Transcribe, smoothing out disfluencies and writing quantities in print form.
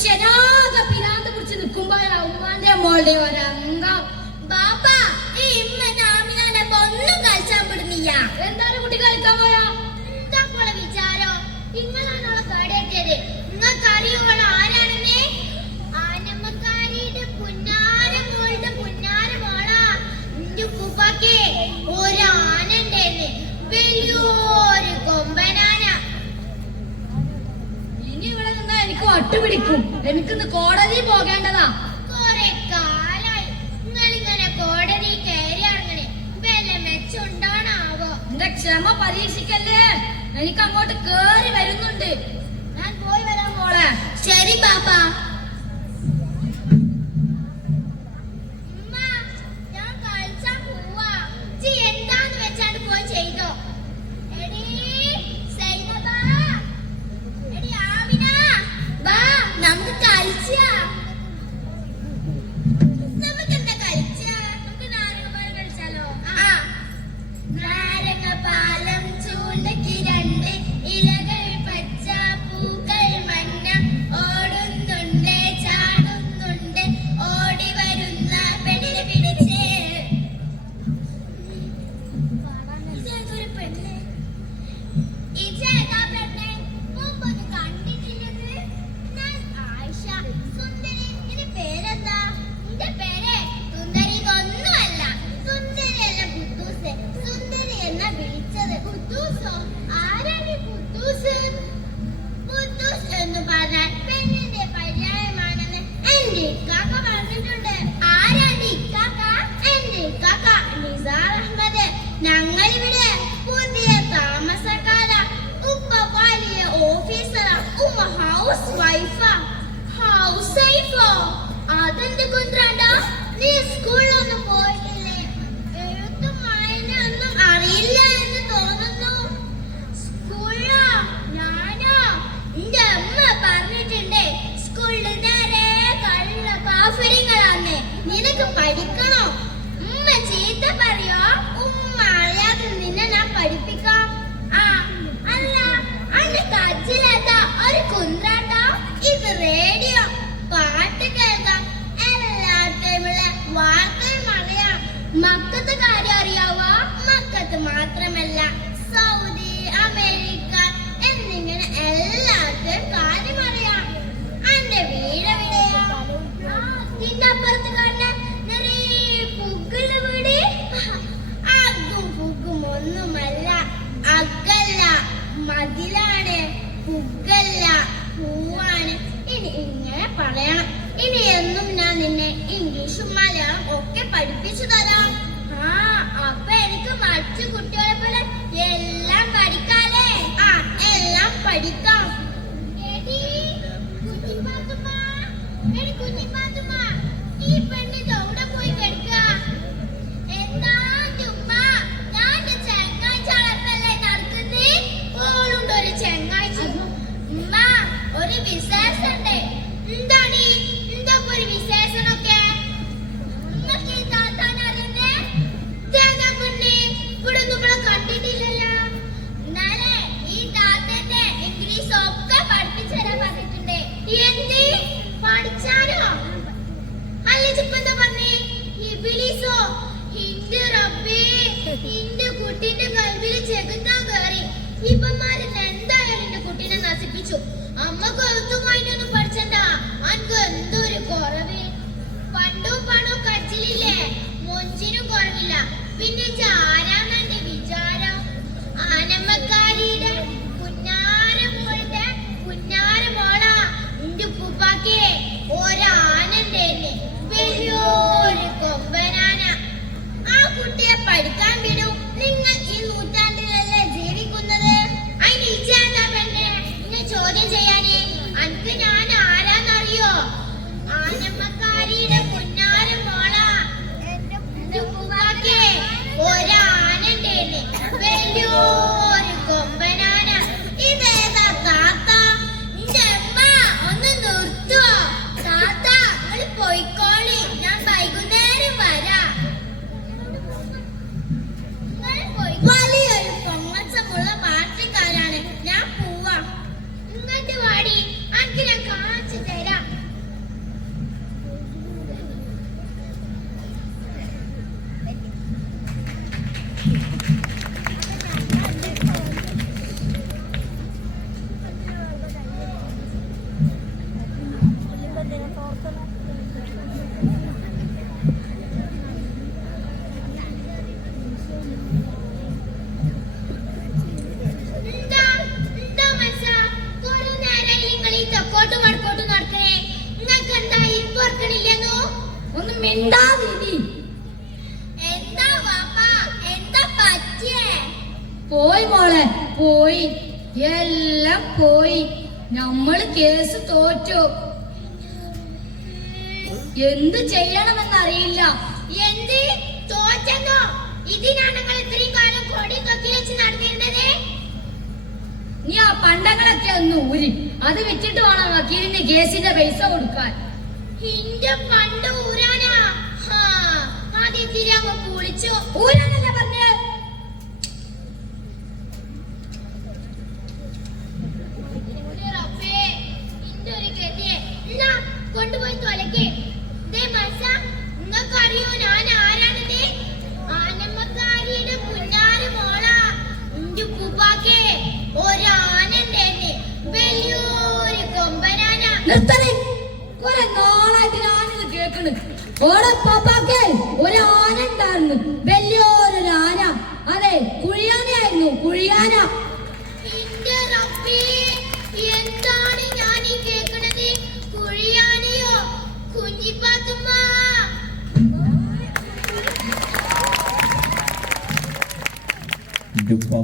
മനുഷ്യനാകെ പിരാന്ത് പിടിച്ച് നിൽക്കുമ്പോഴാണ് ഉമ്മാന്റെ മോളുടെ ഒരംഗം. ബാപ്പാ ഈ ഒന്നും കളിച്ചാൻ വിടുന്നില്ല. എന്താണ് കുട്ടി കളിക്കാൻ പോയാ? എന്താ പോലെ വിചാരോ? നിങ്ങളാണോളെ കേടേറ്റത്. നിങ്ങൾക്ക് അറിയോളെ ആരാണെന്നേ? ആനമ്മക്കാരിയുടെ പുന്നാര മോളുടെ പുന്നാര മോളാ. എന്റെ ഉപ്പാക്ക് ഒരു ആന ഉണ്ടായിരുന്നു, വലിയൊരു കൊമ്പനാന. ഇനി ഇവിടെ നിന്നാ എനിക്ക് ഒട്ടുപിടിക്കും. എനിക്കിന്ന് കോടതി പോകേണ്ടതാ. കൊറേ കാലായി നിങ്ങളിങ്ങനെ കോടതി കയറി ഇറങ്ങണേ. വല്ല മെച്ചുണ്ടാണാവോ? എന്റെ ക്ഷമ പരീക്ഷിക്കല്ലേ. എനിക്ക് അങ്ങോട്ട് കേറി വരുന്നുണ്ട്. ഞാൻ പോയി വരാൻ മോളെ. ശരി പാപ്പാ. ഞങ്ങളിവിടെ പുതിയ താമസക്കാര. ഉപ്പ വലിയ ഓഫീസറാ, ഉമ്മ ഹൗസ് വൈഫാ. ഹൗസ് വൈഫോ? അതെന്ത് കുന്ത്രാണ്ടാ? നീ സ്കൂളിലൊന്നും പോയിട്ടില്ലേ? എഴുത്തും വായനയൊന്നും അറിയില്ല എന്ന് തോന്നുന്നു. സ്കൂളിലോ? ഞാനോ? എന്റെ അമ്മ പറഞ്ഞിട്ടുണ്ട് സ്കൂളിൽ നേരെ കള്ള കാഫര്യങ്ങളാണ്, നിനക്ക് പഠിക്കണോ? ഉമ്മ ചീത്ത പറയോ? അറിയാതെ നിന്നെ ഞാൻ പഠിപ്പിക്കാം. അല്ല അന്റെ കച്ചിലേതാ ഒരു കുന്ത്രാട്ടാ? ഇത് റേഡിയോ, പാട്ട് കേൾക്കാം, എല്ലാത്തേമുള്ള വാർത്തയും അറിയാം. മക്കത്ത് കാര്യം അറിയാവോ? മക്കത്ത് മാത്രമല്ല, സൗദി, അമേരിക്ക എന്നിങ്ങനെ എല്ലാത്തിനും കാര്യം അറിയാം. അന്റെ വീടെവിടെയാ? നിന്റെ അപ്പുറത്ത് കാണുന്ന നിറയെ പൂക്കളുടെ വീട്? ഒന്നുമല്ല, അകല്ല, മതിലാണ്. പുകല്ല, പൂവാണ്. ഇനി ഇങ്ങനെ പറയണം. ഇനി എന്നും ഞാൻ നിന്നെ ഇംഗ്ലീഷും മലയാളം ഒക്കെ പഠിപ്പിച്ചു തരാം. അപ്പൊ എനിക്ക് മറ്റു കുട്ടികളെ പോലെ എല്ലാം പഠിക്കാല്ലേ? എല്ലാം പഠിക്കാം. ഈ പെണ്ണ് എവിടെ പോയി കിടക്കുക? എന്താ ഒരു വിശേഷണ്ട്. എന്താണ് എന്തൊക്കെ ഒരു വിശേഷണൊക്കെ? കണ്ടിട്ടില്ലല്ലോ. എന്നാലേ ഈ താത്തന്റെ ഇംഗ്ലീഷ് ഒക്കെ പഠിപ്പിച്ചു തരാൻ പറഞ്ഞിട്ടുണ്ട്. എന്ത് പഠിച്ചാലോ? അല്ല ചിപ്പെന്താ പറഞ്ഞേ? ഇബിലിസോ? ഹിന്റെ റബ്ബേ, ഹിന്റെ കുട്ടീന്റെ കൽവില് ചെകുത്താൻ കയറി. ഇപ്പന്മാരെന്നെ എന്തായാലും എന്റെ കുട്ടീനെ നശിപ്പിച്ചു. അമ്മക്ക് എഴുത്തും വായനൊന്നും പഠിച്ചണ്ട. അനക്ക് എന്തൊരു കുറവ്. പണ്ടും പണവും കച്ചിലില്ലേ, മൊഞ്ചിനും കുറവില്ല. പിന്നെ ആരാന്നെന്റെ വിചാരം? ആനമ്മക്കാരിയുടെ പുന്നാര മോളുടെ പുന്നാര മോളാ. എന്റെ ഉപ്പാക്ക് ഒരാനുണ്ടായിരുന്നു, വലിയൊരു കൊമ്പനാന. ആ കുട്ടിയെ പഠിക്കാൻ വിടും. നിങ്ങൾ ഈ നൂറ്റാണ്ടിലല്ലേ ജീവിക്കുന്നത്? അതിന് ഇജ്ജെന്താ പെണ്ണെ ഇങ്ങനെ ചോദ്യം ചെയ്യാനേ? അനക്ക് ഞാൻ ആരാന്നാ എന്താ എന്താ മനസ്സാ കുറെ നേരം നിങ്ങൾ ഈ തെക്കോട്ടും വടക്കോട്ടും നടക്കണേ നിങ്ങൾക്ക് എന്താ ഇരിപ്പ് ഓർക്കണില്ലെന്നോ ഒന്ന് മിണ്ടാതിരി. എന്താ വാപ്പ എന്താ പറ്റിയേ പോയി മോളെ, പോയി, എല്ലാം പോയി. നമ്മള് കേസ് തോറ്റു. എന്ത് ചെയ്യണമെന്നറിയില്ല. എന്ത് തോറ്റെന്നോ ഇതിനാണ് നിങ്ങൾ ഇത്രയും കാലം കൊടി തൊക്കി വെച്ച് നടന്നിരുന്നത് നീ ആ പണ്ടങ്ങളൊക്കെ ഒന്ന് ഊരി അത് വിറ്റിട്ട് വേണം വക്കീലിന് കേസിന്റെ പൈസ കൊടുക്കാൻ. ഇന്റെ പണ്ട് ഊരാനാ ആദ്യം ഇത്തിരി അങ്ങ് കുളിച്ചു ഊരാനല്ലേ പറഞ്ഞേ? റബ്ബേ ഇന്റെ ഒരു ഗതിയെ എന്നാ കൊണ്ടുപോയി തൊലക്കേ ദേ മസ നിങ്ങൾക്കറിയോ ഞാൻ ആരാണെന്ന് ആനമ്മക്കാരിയുടെ പുന്നാര് മോളാ ഇന്റെ കുപ്പാക്കേ ഒരാനണ്ടേന്ന് വലിയൊരു കൊമ്പനാന നിർത്തണേ. കുറെ നാളായിട്ട് ഞാനിത് കേക്കണ്. ഓടെ പാപ്പാക്കേ ഒരു ആന ഉണ്ടായിരുന്നു, വലിയൊരു ആന. അതെ, കുഴിയാനയായിരുന്നു, കുഴിയാന. ഇന്റെ റബ്ബേ എന്താണ് ഞാൻ ഈ കേൾക്കണത് കുഴിയാനയോ കുഞ്ഞിപ്പാത്തുമ്മ Dupa